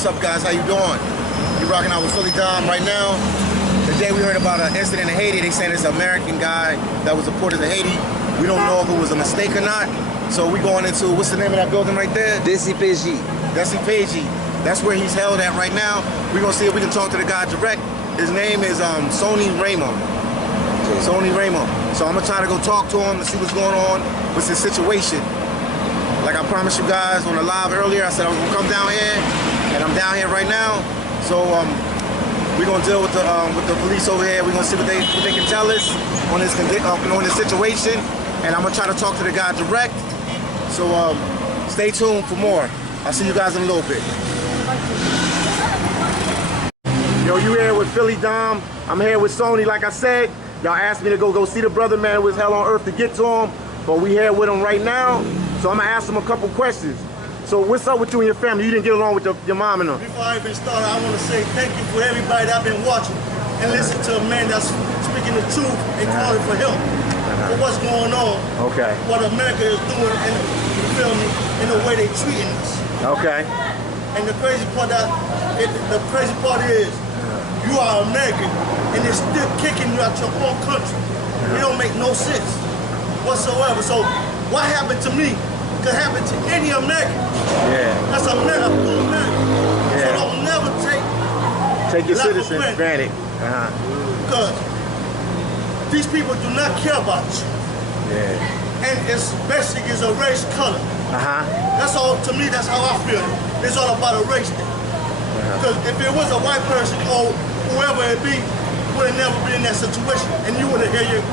what's up, guys? How you doing? You rocking out with Philly Dom right now. Today we heard about an incident in Haiti. They saying it's an American guy that was deported to Haiti. We don't know if it was a mistake or not. So we going into, what's the name of that building right there? Depote. Depote. That's where he's held at right now. We're gonna see if we can talk to the guy direct. His name is Sonny Raymond. Sonny Raymond. So I'm gonna try to go talk to him and see what's going on with his situation. Like I promised you guys on the live earlier, I said I was gonna come down here, and I'm down here right now. So we're gonna deal with the police over here. We're gonna see what they can tell us on this situation, and I'm gonna try to talk to the guy direct. So stay tuned for more. I'll see you guys in a little bit. Yo, you here with Philly Dom? I'm here with Sony. Like I said, y'all asked me to go see the brother, man. It was hell on earth to get to him, but we here with him right now. So I'm gonna ask him a couple questions. So what's up with you and your family? You didn't get along with your mom and them. Before I even start, I want to say thank you for everybody that I've been watching and listen to a man that's speaking the truth and calling for help for what's going on. Okay. What America is doing, and you feel me, in the way they treating us. Okay. And the crazy part is, you are American and they're still kicking you out your own country. It don't make no sense whatsoever. So what happened to me could happen to any American. Yeah. That's America. Yeah. So don't never take your citizens for granted. Because these people do not care about you. Yeah. And it's basically is a race color. That's all, to me, that's how I feel. It's all about a race thing. Because if it was a white person or whoever it be, would have never been in that situation, and you would have heard you.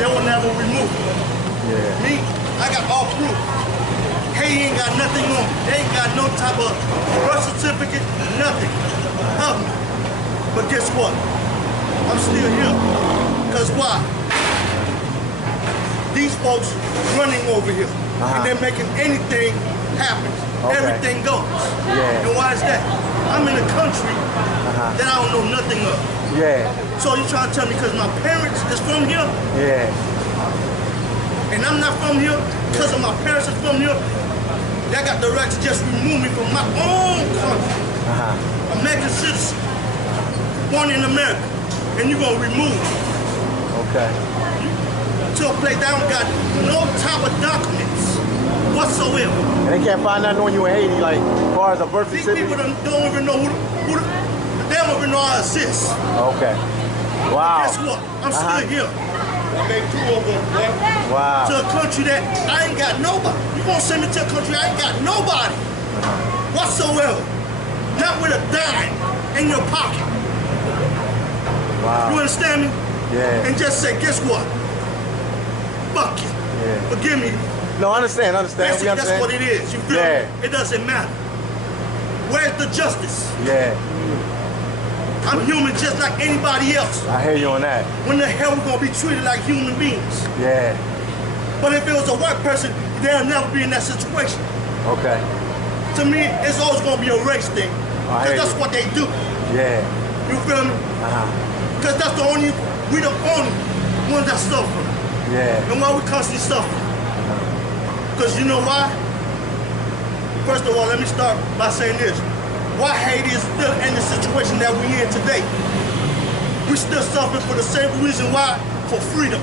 They would never remove it. Me, I got all proof. Haiti ain't got nothing on me. They ain't got no type of birth certificate, nothing. But guess what? I'm still here. Because why? These folks running over here, and they're making anything happen. Everything goes. And why is that? I'm in a country that I don't know nothing of. So you trying to tell me because my parents is from here? And I'm not from here because of my parents is from here, they got the right to just remove me from my own country. American citizen, born in America, and you're gonna remove me. To a place that don't got no type of documents whatsoever. And they can't find nothing on you in Haiti, like as far as a birth certificate? These people don't even know they don't even know I exist. Wow. Guess what? I'm still here. I made 2 of them, boy. Wow. To a country that I ain't got nobody. You gonna send me to a country I ain't got nobody whatsoever. Not with a dime in your pocket. Wow. You understand me? Yeah. And just say, guess what? Fuck you. Forgive me. No, understand. Basically, that's what it is. You feel me? It doesn't matter. Where's the justice? I'm human just like anybody else. I hear you on that. When the hell we gonna be treated like human beings? But if it was a white person, they'll never be in that situation. To me, it's always gonna be a race thing. Because that's what they do. You feel me? Because that's we the only ones that suffer. And why we constantly suffer? Because you know why? First of all, let me start by saying this. Why Haiti is still in the situation that we're in today. We still suffering for the same reason why, for freedom,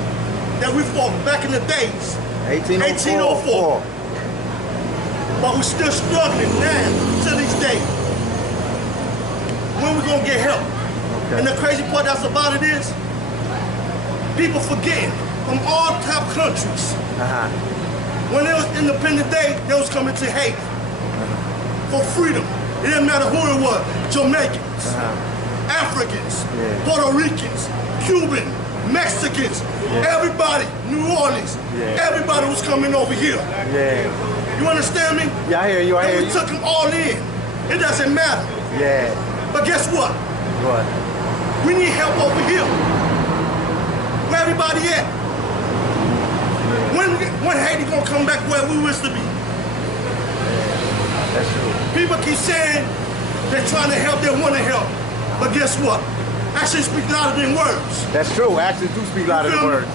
that we fought back in the days. 1804. But we're still struggling now, to these days. When we gonna get help? And the crazy part that's about it is, people forgetting from all top countries. When it was Independence Day, they was coming to Haiti for freedom. It didn't matter who it was, Jamaicans, Africans, Puerto Ricans, Cuban, Mexicans, everybody, New Orleans, everybody was coming over here. You understand me? I hear you, we took them all in. It doesn't matter. But guess what? We need help over here. Where everybody at? When Haiti gonna come back where we used to be? That's true. People keep saying they're trying to help, they want to help. But guess what? Actions speak louder than words. That's true. Actions do speak louder than words.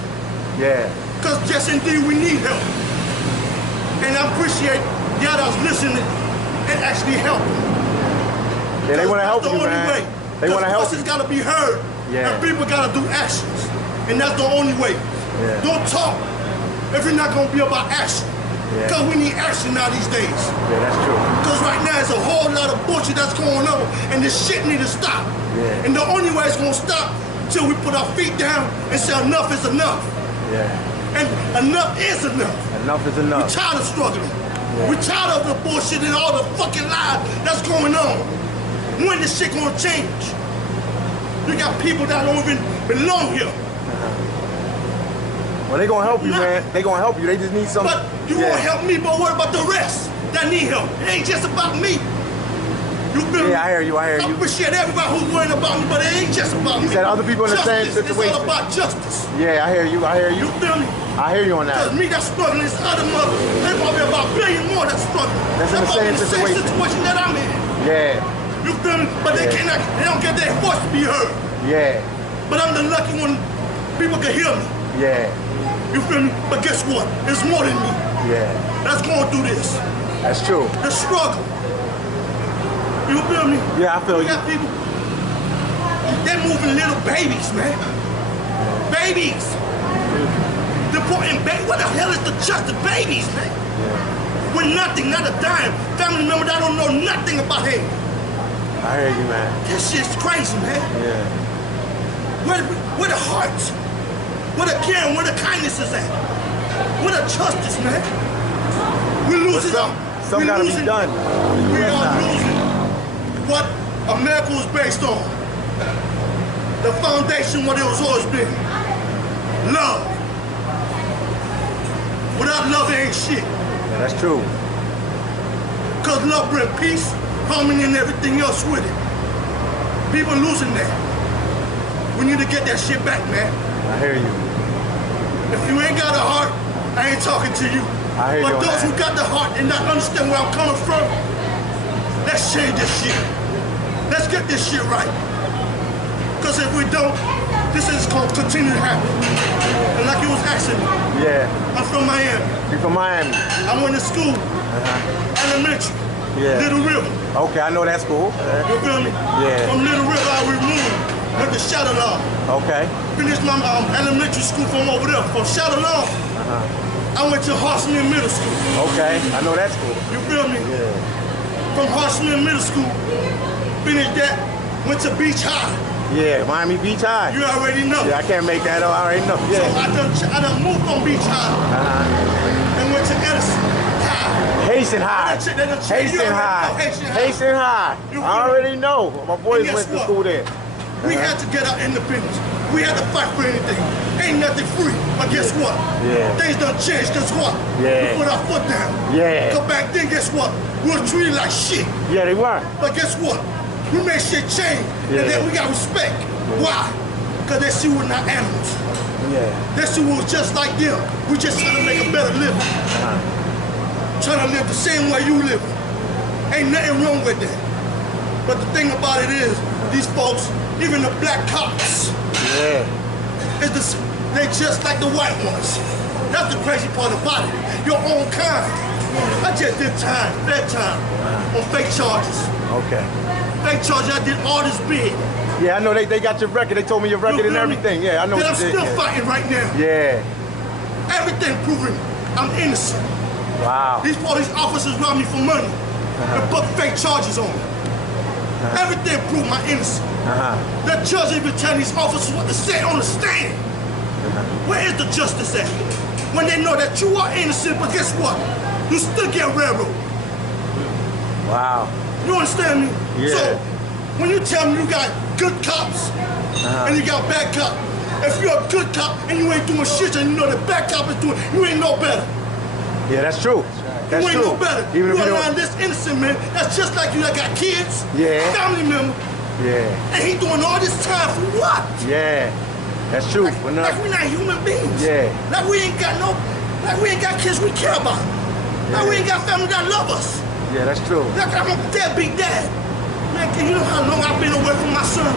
Because just indeed we need help. And I appreciate y'all that's listening and actually help them. Yeah, they want to help you, man. Way. They want to help you. Voices got to be heard. Yeah. And people got to do actions. And that's the only way. Yeah. Don't talk if you're not going to be about action. Because we need action now these days. Yeah, that's true. Because right now there's a whole lot of bullshit that's going on, and this shit need to stop. Yeah. And the only way it's going to stop till we put our feet down and say enough is enough. Yeah. And enough is enough. Enough is enough. We're tired of struggling. Yeah. We're tired of the bullshit and all the fucking lies that's going on. When this shit gonna change? You got people that don't even belong here. Well, they gonna help you, man. They gonna help you. They just need some. But you won't help me, but what about the rest that need help? It ain't just about me. You feel me? Yeah, I hear you. I hear you. I appreciate everybody who's worrying about me, but it ain't just about me. You said other people in the same situation. It's all about justice. Yeah, I hear you. I hear you. You feel me? I hear you on that. Because me that's struggling, this other mother, there's probably about a billion more that's struggling. That's in the same situation. That I'm in. Yeah. You feel me? But they don't get their voice to be heard. Yeah. But I'm the lucky one, people can hear me. Yeah. You feel me? But guess what? It's more than me. Yeah. That's going through this. That's true. The struggle. You feel me? Yeah, I feel you. Got people, they're moving little babies, man. Babies. Deporting babies. What the hell is the justice? Babies, man. Yeah. With nothing, not a dime. Family members that don't know nothing about him. I hear you, man. This shit's crazy, man. Yeah. Where the hearts? Where the care, where the kindness is at? Where the justice, man? We're losing. Something gotta be done. We are losing what America was based on. The foundation, what it was always been. Love. Without love, it ain't shit. Yeah, that's true. Because love brings peace, harmony, and everything else with it. People losing that. We need to get that shit back, man. I hear you. If you ain't got a heart, I ain't talking to you. I hear you. But those who got the heart and not understand where I'm coming from, let's change this shit. Let's get this shit right. Because if we don't, this is going to continue to happen. And like you was asking me, I'm from Miami. You from Miami? I went to school, elementary, Little River. Okay, I know that school. You feel me? Yeah. From Little River, I removed with the Shadow Law. Okay. Finished my elementary school from over there, from Shadow Law. I went to Horseman Middle School. Okay, I know that school. You feel me? Yeah. From Horseman Middle School, finished that, went to Beach High. Yeah, Miami Beach High. You already know. Yeah, I can't make that up. I already know. Yeah. So I done moved from Beach High and went to Edison High. Haitian High. Haitian High. Haitian High. I already know. My boys went to school there. We had to get our independence. We had to fight for anything. Ain't nothing free. But guess what? Yeah. Things done changed. Guess what? Yeah. We put our foot down. Yeah. Cause back then, guess what? We were treated like shit. Yeah, they were. But guess what? We made shit change. And then we got respect. Why? Because they see we're not animals. Yeah. They see we was just like them. We just trying to make a better living. Trying to live the same way you live. Ain't nothing wrong with that. But the thing about it is, these folks, even the black cops, they just like the white ones. That's the crazy part about it. Your own kind. I just did time, that time, on fake charges. Okay. Fake charges, I did all this big. Yeah, I know they got your record. They told me your record and everything. Yeah, I know what I'm you did. still fighting right now. Yeah. Everything proving I'm innocent. Wow. These police officers robbed me for money and put fake charges on me. Everything proved my innocence. The judge even telling these officers what to say on the stand. Where is the justice at? When they know that you are innocent, but guess what? You still get railroaded. Wow. You understand me? Yeah. So, when you tell me you got good cops and you got bad cops, if you're a good cop and you ain't doing shit and you know the bad cop is doing, you ain't no better. Yeah, that's true. That's you ain't true. no better. Even you if you around don't... this innocent man that's just like you that got kids, family member, and he doing all this time for what? Yeah, that's true. Like we're not human beings. Yeah. Like we ain't got kids we care about. Like we ain't got family that love us. Yeah, that's true. Like I'm a deadbeat dad. Man, you know how long I've been away from my son?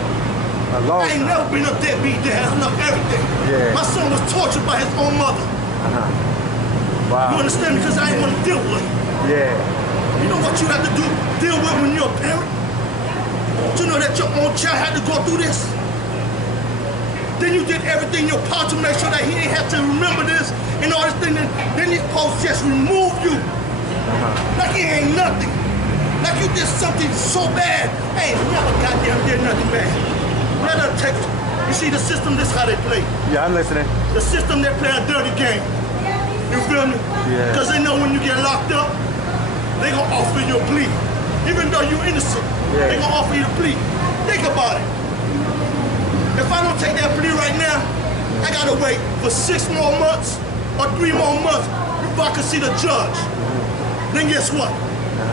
A long I ain't never been a deadbeat dad. I love everything. Yeah. My son was tortured by his own mother. Wow. You understand? Because I didn't want to deal with it. Yeah. You You know what you have to deal with when you're a parent? You know that your own child had to go through this? Then you did everything in your power to make sure that he didn't have to remember this and all this thing. Then these folks just remove you. Like it ain't nothing. Like you did something so bad. Hey, you never goddamn did nothing bad. Let her take it. You see the system, this is how they play. Yeah, I'm listening. The system, they play a dirty game. You feel me? Yeah. Because they know when you get locked up, they gonna offer you a plea. Even though you're innocent, they gonna offer you a plea. Think about it. If I don't take that plea right now, I gotta wait for 6 more months or 3 more months before I can see the judge. Then guess what?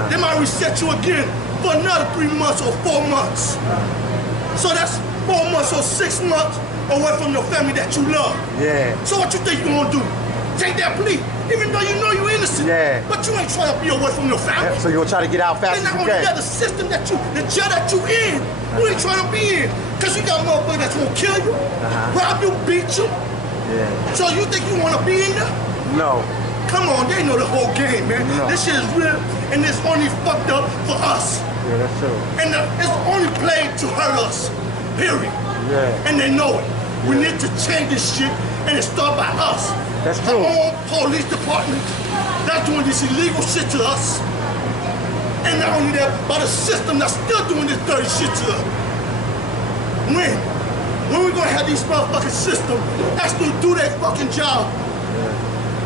They might reset you again for another 3 months or 4 months. So that's 4 months or 6 months away from your family that you love. Yeah. So what you think you gonna do? Take that plea, even though you know you're innocent. Yeah. But you ain't trying to be away from your family. Yeah, so you're gonna try to get out fast And as not you only can. that, the system that the jail that you in, you ain't trying to be in. Cause you got motherfuckers that's gonna kill you, rob you, beat you. Yeah. So you think you wanna be in there? No. Come on, they know the whole game, man. No. This shit is real, and it's only fucked up for us. Yeah, that's true. And it's only played to hurt us, period. Yeah. And they know it. We need to change this shit, and it start by us. That's true. Our own police department, that's doing this illegal shit to us. And not only that, by the system that's still doing this dirty shit to us. When we gonna have these motherfucking system actually do their fucking job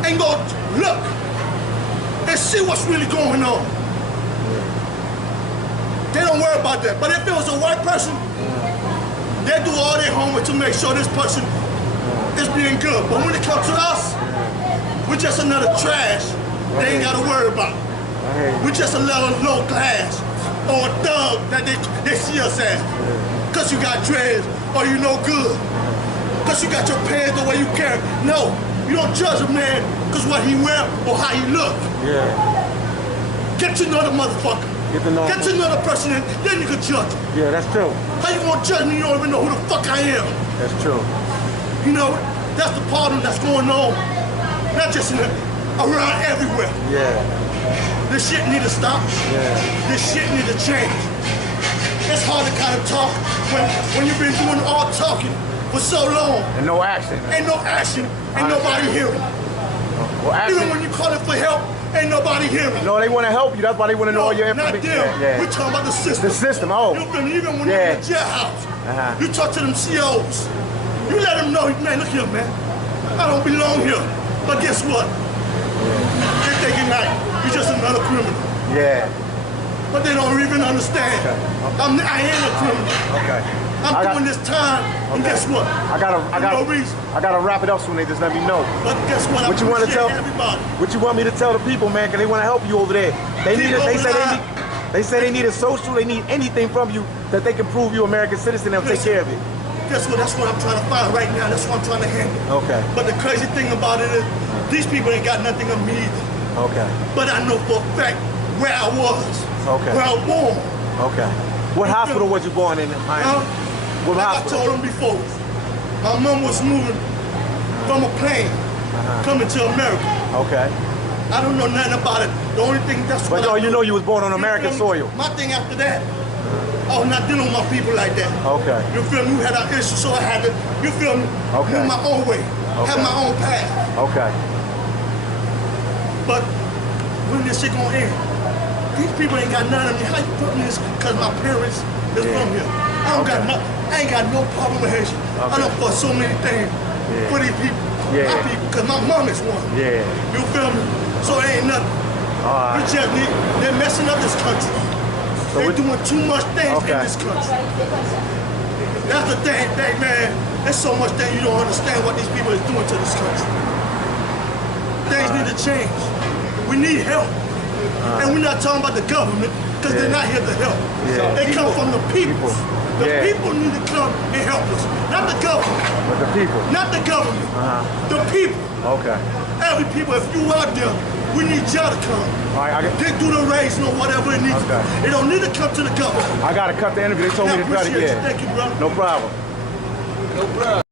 and go look and see what's really going on. They don't worry about that. But if it was a white person, they do all their homework to make sure this person is being good. But when it comes to us, we're just another trash they ain't gotta worry about. We're just a little low class or a thug that they see us as. Cause you got dreads or you no good. Cause you got your pants the way you carry. No, you don't judge a man cause what he wear or how he look. Yeah. Get to know the motherfucker. Get to know the person and then you can judge him. Yeah, that's true. How you gonna judge me? You don't even know who the fuck I am. That's true. You know, that's the problem that's going on. Not just around everywhere. Yeah. This shit need to stop. Yeah. This shit need to change. It's hard to kind of talk when you've been doing all talking for so long. And no action. Ain't no action, ain't nobody hearing. Well, action. Even when you call it for help, ain't nobody hearing. No, they want to help you. That's why they want to know all your Not information. them. Yeah. We're talking about the system. The system, oh. You feel me? Even when you're in the jailhouse, you talk to them COs. You let them know, man, look here, man. I don't belong here. But guess what? They're thinking like, you're just another criminal. Yeah. But they don't even understand. Okay. I am a criminal. Okay. I'm doing this time, and guess what? I gotta wrap it up soon. They just let me know. But guess what? What you want to tell everybody? What you want me to tell the people, man? Cause they want to help you over there. They need it. They say they need a social. They need anything from you that they can prove you American citizen. They'll take care of it. Guess what? That's what I'm trying to find right now. That's what I'm trying to handle. Okay. But the crazy thing about it is, these people ain't got nothing on me either. Okay. But I know for a fact where I was. Okay. Where I was born. Okay. What hospital was you born in Miami? What like hospital? I told them before, my mom was moving from a plane, coming to America. Okay. I don't know nothing about it. The only thing that's what you know you was born on American soil. My thing after that, I was not dealing with my people like that. Okay. You feel me? We had our issues, so I had to, you feel me? Okay. Move my own way. Have my own path. Okay. But when this shit gonna end? These people ain't got none of me. How you putting this? Because my parents is from here. I ain't got no problem with Haitian. I done for so many things for these people. My people, because my mom is one. Yeah. You feel me? So it ain't nothing. We just need, they're messing up this country. So they're doing too much things in this country. That's the thing, man. There's so much thing you don't understand what these people is doing to this country. Things need to change. We need help. And we're not talking about the government, because they're not here to help. They come from the people. The people need to come and help us. Not the government. But the people. Not the government. The people. Okay. Every people, if you out there, we need y'all to come. All right, they do the raising or whatever it needs to do. They don't need to come to the government. I got to cut the interview. They told me to cut it. Thank you, brother. No problem. No problem.